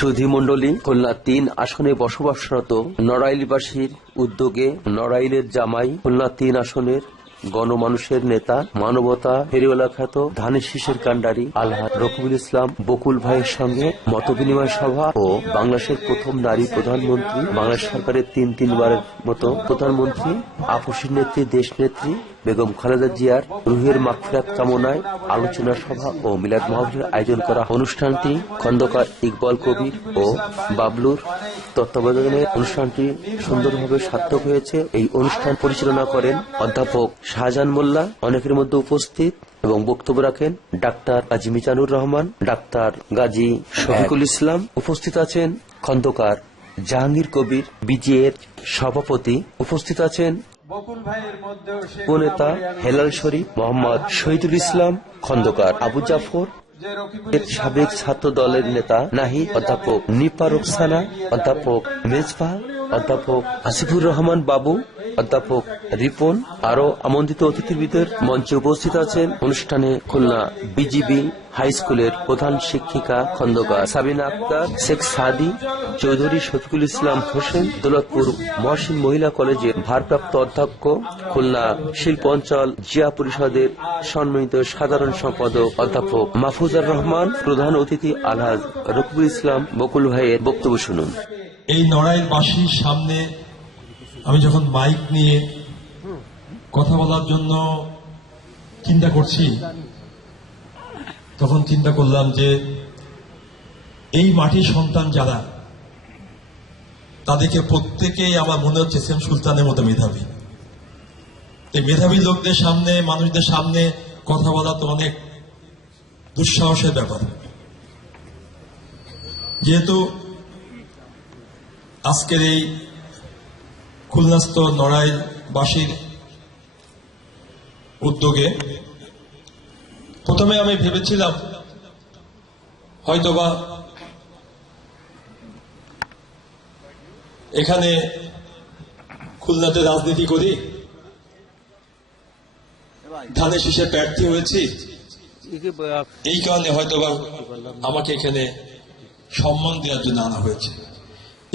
সুধী মণ্ডলী খুলনা তিন আসনে বসবাসরত নড়াইলবাসীর উদ্যোগে নড়াইলের জামাই, খুলনা তিন আসনের গণমানুষের নেতা, মানবতা ফেরিওয়ালা খ্যাত ধানের শীষের কাণ্ডারি আলহাদ রকিবুল ইসলাম বকুল ভাইয়ের সঙ্গে মতবিনিময় সভা ও বাংলাদেশের প্রথম নারী প্রধানমন্ত্রী, বাংলাদেশ সরকারের তিন তিনবারের মতো প্রধানমন্ত্রী আপসীর নেত্রী দেশ নেত্রী বেগম খালেদা জিয়ার রুহের মাগফিরাত কামনায় আলোচনা সভা ও মিলাদ মাহফিলের আয়োজন করা অনুষ্ঠানটি খন্দকার ইকবাল কবির ও বাবলুর তত্ত্বাবধানে অনুষ্ঠানটি সুন্দরভাবে সার্থক হয়েছে। এই অনুষ্ঠান পরিচালনা করেন অধ্যাপক শাহজাহান মোল্লা। অনেকের মধ্যে উপস্থিত এবং বক্তব্য রাখেন ডাক্তার গাজী মিজানুর রহমান, ডাক্তার গাজী শফিকুল ইসলাম। উপস্থিত আছেন খন্দকার জাহাঙ্গীর কবির, বিজিএর সভাপতি। উপস্থিত আছেন উপনেতা হেলাল শরীফ মোহাম্মদ শহীদুল ইসলাম খন্দকার আবু জাফর সাবেক ছাত্র দলের নেতা নাহিদ অধ্যাপক নিপা রোকসানা অধ্যাপক মেজবা অধ্যাপক আসিফুর রহমান বাবু অধ্যাপক রিপন আরও আমন্ত্রিত অতিথিবিদের মঞ্চে উপস্থিত আছেন অনুষ্ঠানে খুলনা বিজিবি হাই স্কুলের প্রধান শিক্ষিকা, খন্দকার সাবিনা আক্তার, শেখ সাদি, চৌধুরী শফিকুল ইসলাম হোসেন, দৌলতপুর মহসিন মহিলা কলেজের ভারপ্রাপ্ত অধ্যক্ষ, খুলনা শিল্প অঞ্চল জিয়া পরিষদের সম্মানিত সাধারণ সম্পাদক অধ্যাপক মাহফুজার রহমান, প্রধান অতিথি আলহাজ রকিবুল ইসলাম বকুল ভাইয়ের বক্তব্য শুনুন। এই নড়াইলবাসীর সামনে আমি যখন মাইক নিয়ে কথা বলার জন্য চিন্তা করছি তখন চিন্তা করলাম যে, এই মাটির সন্তান যারা, তাদেরকে প্রত্যেকেই আমার মনে হচ্ছে সেম সুলতানের মতো মেধাবী। এই মেধাবী লোকদের সামনে, মানুষদের সামনে কথা বলা তো অনেক দুঃসাহসের ব্যাপার। যেহেতু আজকের এই খুলনাস্থ নড়াইলবাসীর উদ্যোগে প্রথমে আমি ভেবেছিলাম, হয়তোবা এখানে খুলনাতে রাজনীতি করি, ধানে শেষে প্রার্থী হয়েছি, এই কারণে হয়তোবা আমাকে এখানে সম্মান দেওয়ার জন্য আনা হয়েছে।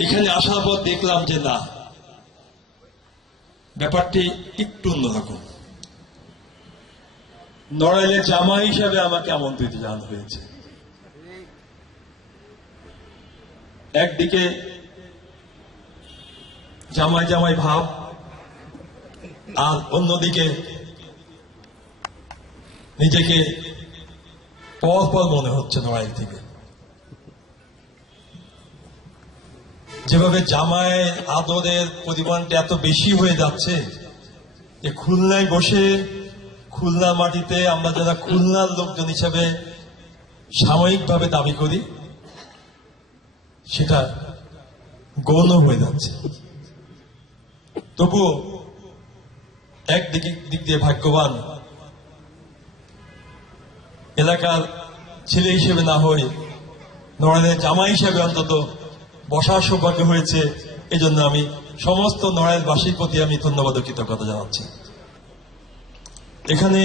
এখানে আসার পর দেখলাম যে না, ব্যাপারটি একটু অন্যরকম। নড়াইলের জামা হিসাবে আমাকে আমন্ত্রিত জানানো হয়েছে। একদিকে জামাই জামাই ভাব, আর অন্যদিকে নিজেকে পর পর মনে হচ্ছে নড়াইল থেকে। যেভাবে জামায়ের আদরের পরিমাণটা এত বেশি হয়ে যাচ্ছে, যে খুলনায় বসে খুলনা মাটিতে আমরা যারা খুলনার লোকজন হিসেবে সাময়িকভাবে দাবি করি, সেটা গৌণ হয়ে যাচ্ছে। তবুও একদিকে দিক দিয়ে ভাগ্যবান এলাকার ছেলে হিসেবে না হয়ে নড়াইলের জামা হিসেবে অন্তত বসার সৌভাগ্য হয়েছে, এজন্য আমি সমস্ত নড়াইলবাসীর প্রতি আমি ধন্যবাদ কৃতজ্ঞতা জানাচ্ছি। এখানে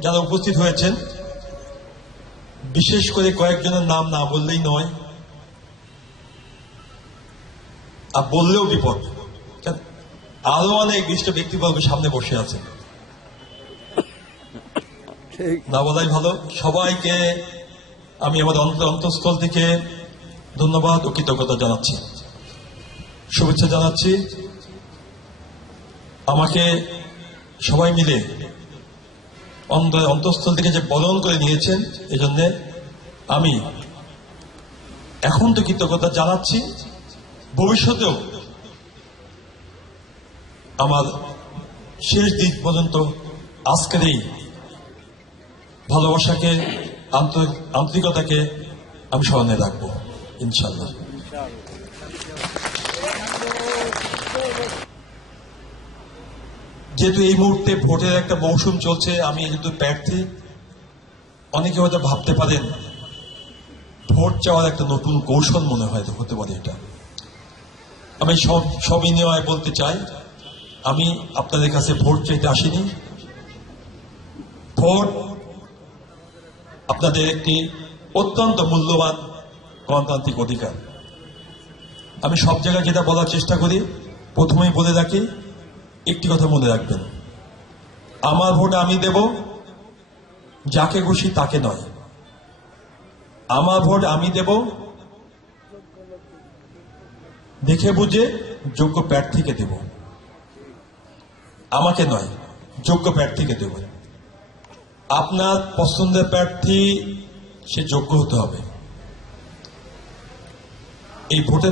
যারা উপস্থিত হয়েছেন বিশেষ করে কয়েকজনের নাম না বললেই নয় আর বললেও বিপদ। আরও অনেক বিশিষ্ট ব্যক্তিবর্গ সামনে বসে আছেন। না বলাই ভালো। সবাইকে আমি আমার অন্তঃস্থল থেকে ধন্যবাদ ও কৃতজ্ঞতা জানাচ্ছি। শুভেচ্ছা জানাচ্ছি। আমাকে সবাই মিলে অন্তঃস্থল থেকে যে বরণ করে নিয়েছেন এই জন্য আমি এখন তো কৃতজ্ঞতা জানাচ্ছি। ভবিষ্যতেও আমার শেষ দিক পর্যন্ত আজকের এই ভালোবাসাকে, আন্তরিক- আন্তরিকতাকে আমি স্মরণে রাখব ইনশাল্লাহ যেহেতু এই মুহূর্তে ভোটের একটা মৌসুম চলছে, আমি যেহেতু প্রার্থী। অনেকে হয়তো ভাবতে পারেন, ভোট চাওয়ার একটা নতুন কৌশল মনে হয়, হতে পারে এটা। আমি সব সবই নেওয়ায় বলতে চাই, আমি আপনাদের কাছে ভোট চাইতে আসিনি। ভোট আপনাদের একটি অত্যন্ত মূল্যবান গণতান্ত্রিক অধিকার। আমি সব জায়গায় যেটা বলার চেষ্টা করি, প্রথমেই বলে রাখি একটি কথা মনে রাখবেন। আমার ভোট আমি দেব, যাকে খুশি তাকে নয়। আমার ভোট আমি দেব, দেখে বুঝে যোগ্য প্রার্থীকে দেব। আমাকে নয়, যোগ্য প্রার্থীকে দেব। আপনার পছন্দের প্রার্থী, সে যোগ্য হতে হবে। এই ভোটের